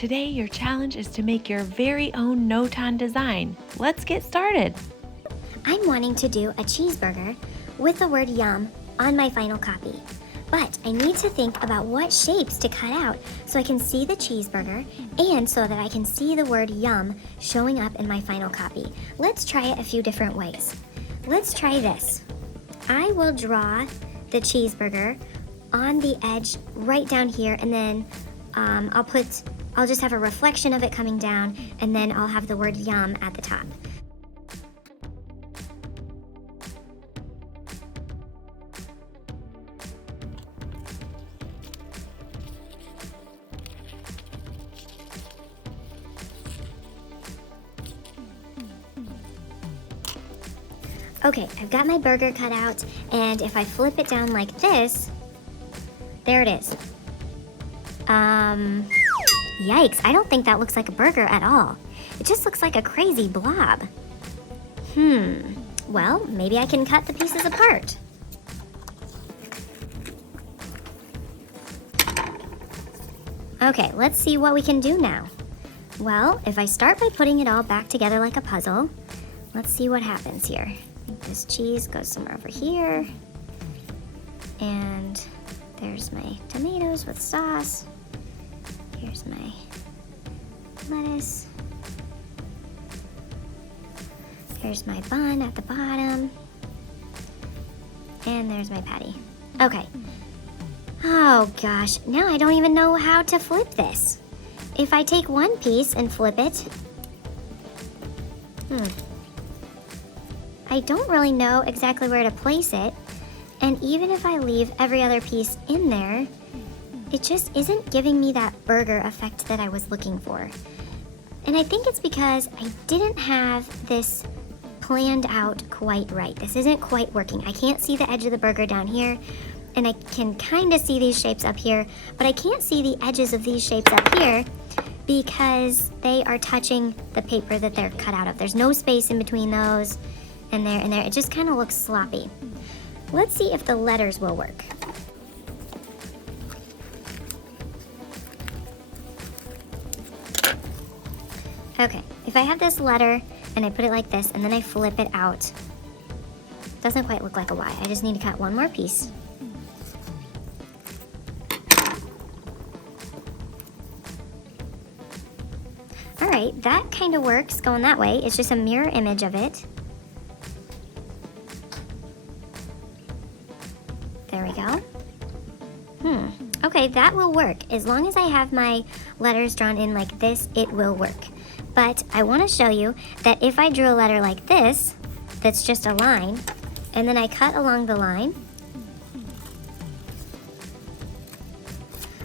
Today your challenge is to make your very own Notan design. Let's get started. I'm wanting to do a cheeseburger with the word yum on my final copy. But I need to think about what shapes to cut out so I can see the cheeseburger and so that I can see the word yum showing up in my final copy. Let's try it a few different ways. Let's try this. I will draw the cheeseburger on the edge right down here, and then I'll just have a reflection of it coming down, and then I'll have the word yum at the top. Okay, I've got my burger cut out, and if I flip it down like this, there it is. Yikes, I don't think that looks like a burger at all. It just looks like a crazy blob. Well, maybe I can cut the pieces apart. Okay, let's see what we can do now. Well, if I start by putting it all back together like a puzzle, let's see what happens here. This cheese goes somewhere over here. And there's my tomatoes with sauce. Here's my lettuce. Here's my bun at the bottom. And there's my patty. Okay. Oh gosh, now I don't even know how to flip this. If I take one piece and flip it, I don't really know exactly where to place it. And even if I leave every other piece in there, it just isn't giving me that burger effect that I was looking for. And I think it's because I didn't have this planned out quite right. This isn't quite working. I can't see the edge of the burger down here, and I can kind of see these shapes up here, but I can't see the edges of these shapes up here because they are touching the paper that they're cut out of. There's no space in between those and there and there. It just kind of looks sloppy. Let's see if the letters will work. Okay, if I have this letter and I put it like this and then I flip it out, it doesn't quite look like a Y. I just need to cut one more piece. All right, that kind of works going that way. It's just a mirror image of it. There we go. Okay, that will work. As long as I have my letters drawn in like this, it will work. But I want to show you that if I drew a letter like this, that's just a line, and then I cut along the line,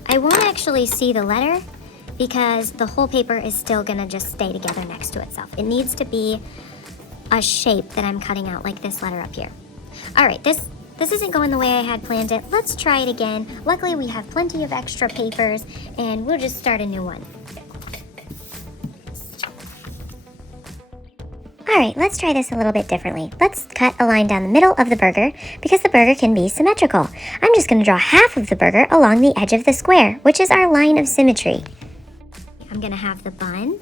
I won't actually see the letter because the whole paper is still gonna just stay together next to itself. It needs to be a shape that I'm cutting out, like this letter up here. All right, this isn't going the way I had planned it. Let's try it again. Luckily, we have plenty of extra papers, and we'll just start a new one. All right, let's try this a little bit differently. Let's cut a line down the middle of the burger because the burger can be symmetrical. I'm just going to draw half of the burger along the edge of the square, which is our line of symmetry. I'm going to have the bun,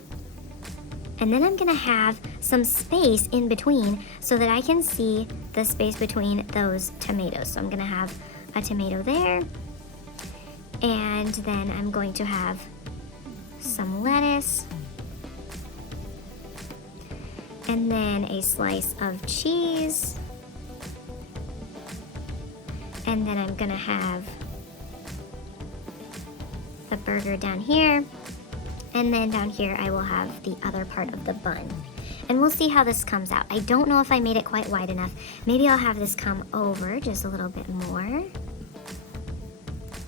and then I'm going to have some space in between so that I can see the space between those tomatoes. So I'm going to have a tomato there, and then I'm going to have some lettuce, and then a slice of cheese, and then I'm gonna have the burger down here, and then down here I will have the other part of the bun. And we'll see how this comes out. I don't know if I made it quite wide enough. Maybe I'll have this come over just a little bit more,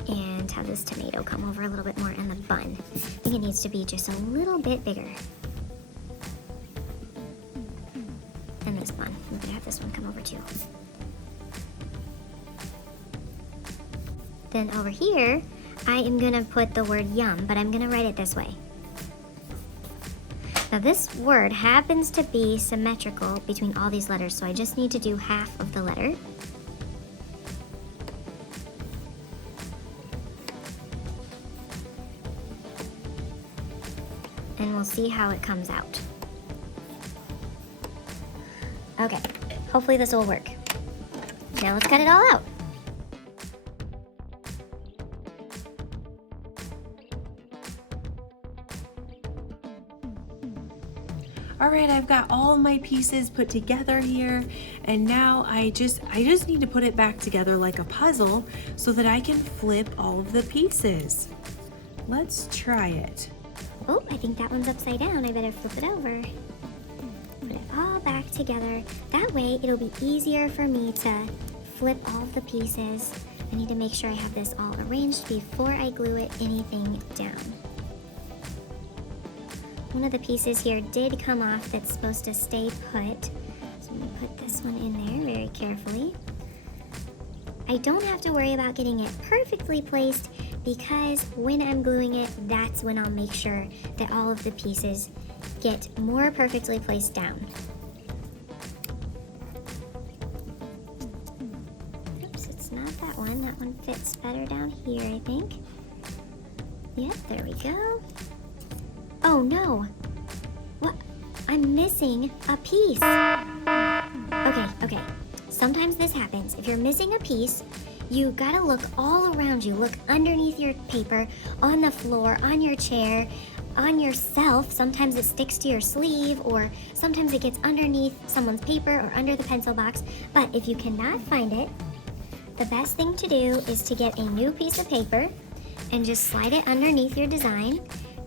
and have this tomato come over a little bit more, and the bun, I think it needs to be just a little bit bigger. And this bun, I'm gonna have this one come over too. Then over here, I am gonna put the word yum, but I'm gonna write it this way. Now this word happens to be symmetrical between all these letters, so I just need to do half of the letter. and we'll see how it comes out. Okay, hopefully this will work. Now let's cut it all out. All right, I've got all my pieces put together here, and now I just need to put it back together like a puzzle so that I can flip all of the pieces. Let's try it. Oh, I think that one's upside down. I better flip it over. Put it all back together. That way it'll be easier for me to flip all of the pieces. I need to make sure I have this all arranged before I glue anything down. One of the pieces here did come off that's supposed to stay put. So I'm going to put this one in there very carefully. I don't have to worry about getting it perfectly placed because when I'm gluing it, that's when I'll make sure that all of the pieces get more perfectly placed down. Oops, it's not that one. That one fits better down here, I think. Yep, there we go. Oh no! What? I'm missing a piece. Okay. Sometimes this happens. If you're missing a piece, you gotta look all around you. Look underneath your paper, on the floor, on your chair, on yourself. Sometimes it sticks to your sleeve, or sometimes it gets underneath someone's paper or under the pencil box. But if you cannot find it, the best thing to do is to get a new piece of paper and just slide it underneath your design.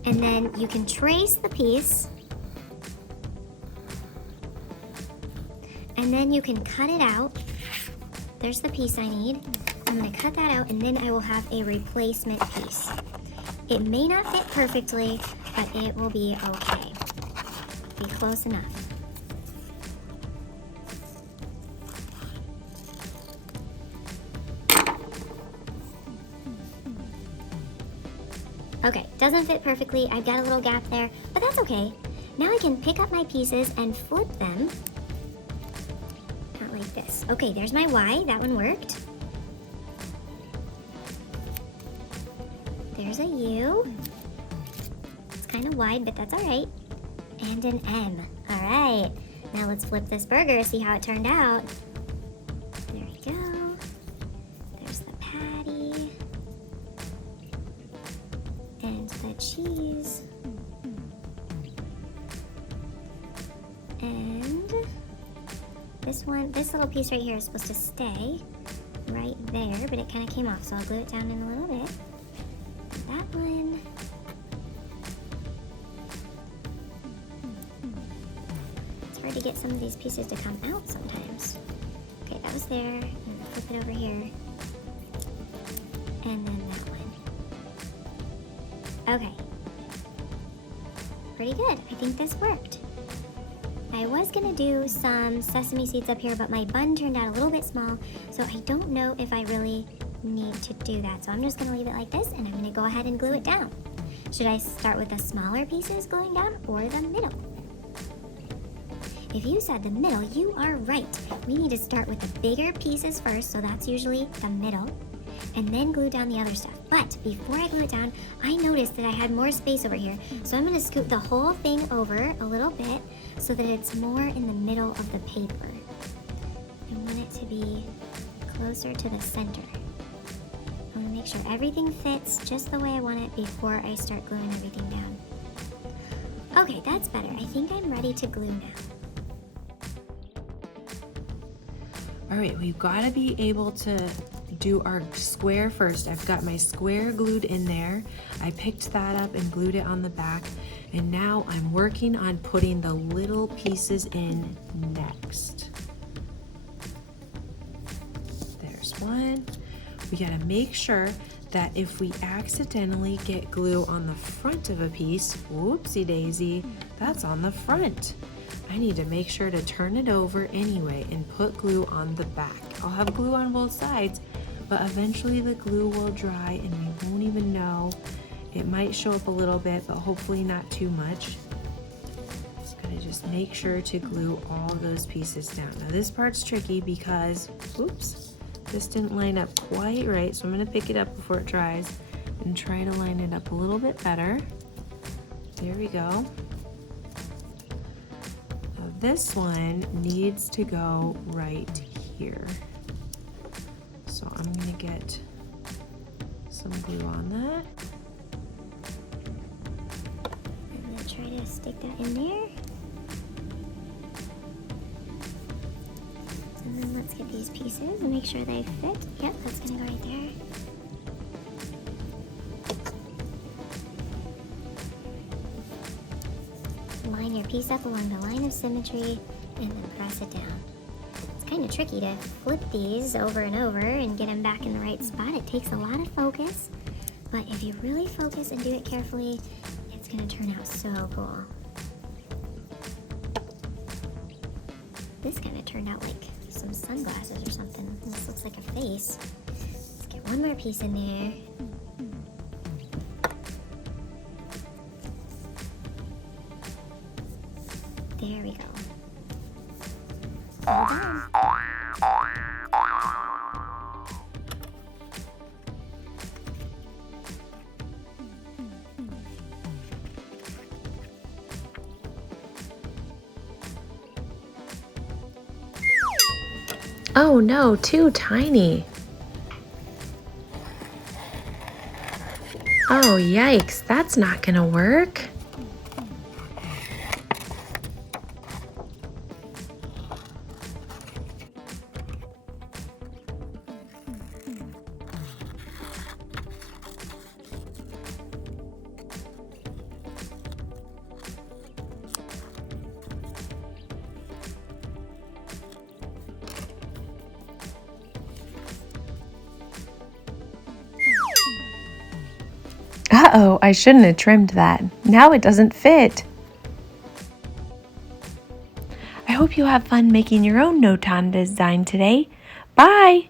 And then you can trace the piece, and then you can cut it out. There's the piece I need. I'm gonna cut that out, and then I will have a replacement piece. It may not fit perfectly, but it will be okay. Be close enough. Okay, doesn't fit perfectly. I've got a little gap there, but that's okay. Now I can pick up my pieces and flip them. Not like this. Okay, there's my Y. That one worked. There's a U. It's kind of wide, but that's all right. And an M. All right. Now let's flip this burger, see how it turned out. There we go. There's the patty. And the cheese. And this little piece right here is supposed to stay right there, but it kind of came off, so I'll glue it down in a little bit. And that one. It's hard to get some of these pieces to come out sometimes. Okay, that was there. I'm gonna flip it over here. And then that one. Okay. Pretty good. I think this worked. I was gonna do some sesame seeds up here, but my bun turned out a little bit small, so I don't know if I really need to do that. So I'm just gonna leave it like this, and I'm gonna go ahead and glue it down. Should I start with the smaller pieces gluing down, or the middle? If you said the middle, you are right. We need to start with the bigger pieces first, so that's usually the middle, and then glue down the other stuff. But before I glue it down, I noticed that I had more space over here. So I'm gonna scoot the whole thing over a little bit so that it's more in the middle of the paper. I want it to be closer to the center. I wanna make sure everything fits just the way I want it before I start gluing everything down. Okay, that's better. I think I'm ready to glue now. All right, we've got to be able to do our square first. I've got my square glued in there. I picked that up and glued it on the back. And now I'm working on putting the little pieces in next. There's one. We gotta make sure that if we accidentally get glue on the front of a piece, whoopsie daisy, that's on the front. I need to make sure to turn it over anyway and put glue on the back. I'll have glue on both sides, but eventually the glue will dry and we won't even know. It might show up a little bit, but hopefully not too much. Just gotta just make sure to glue all those pieces down. Now this part's tricky because, oops, this didn't line up quite right, so I'm gonna pick it up before it dries and try to line it up a little bit better. There we go. Now this one needs to go right here. So I'm gonna get some glue on that. I'm gonna try to stick that in there. And then let's get these pieces and make sure they fit. Yep, that's gonna go right there. Line your piece up along the line of symmetry and then press it down. It's kind of tricky to flip these over and over and get them back in the right spot. It takes a lot of focus, but if you really focus and do it carefully, it's gonna turn out so cool. This kind of turned out like some sunglasses or something. This looks like a face. Let's get one more piece in there. There we go. All done. Oh no, too tiny. Oh yikes, that's not gonna work. Uh-oh, I shouldn't have trimmed that. Now it doesn't fit. I hope you have fun making your own Notan design today. Bye!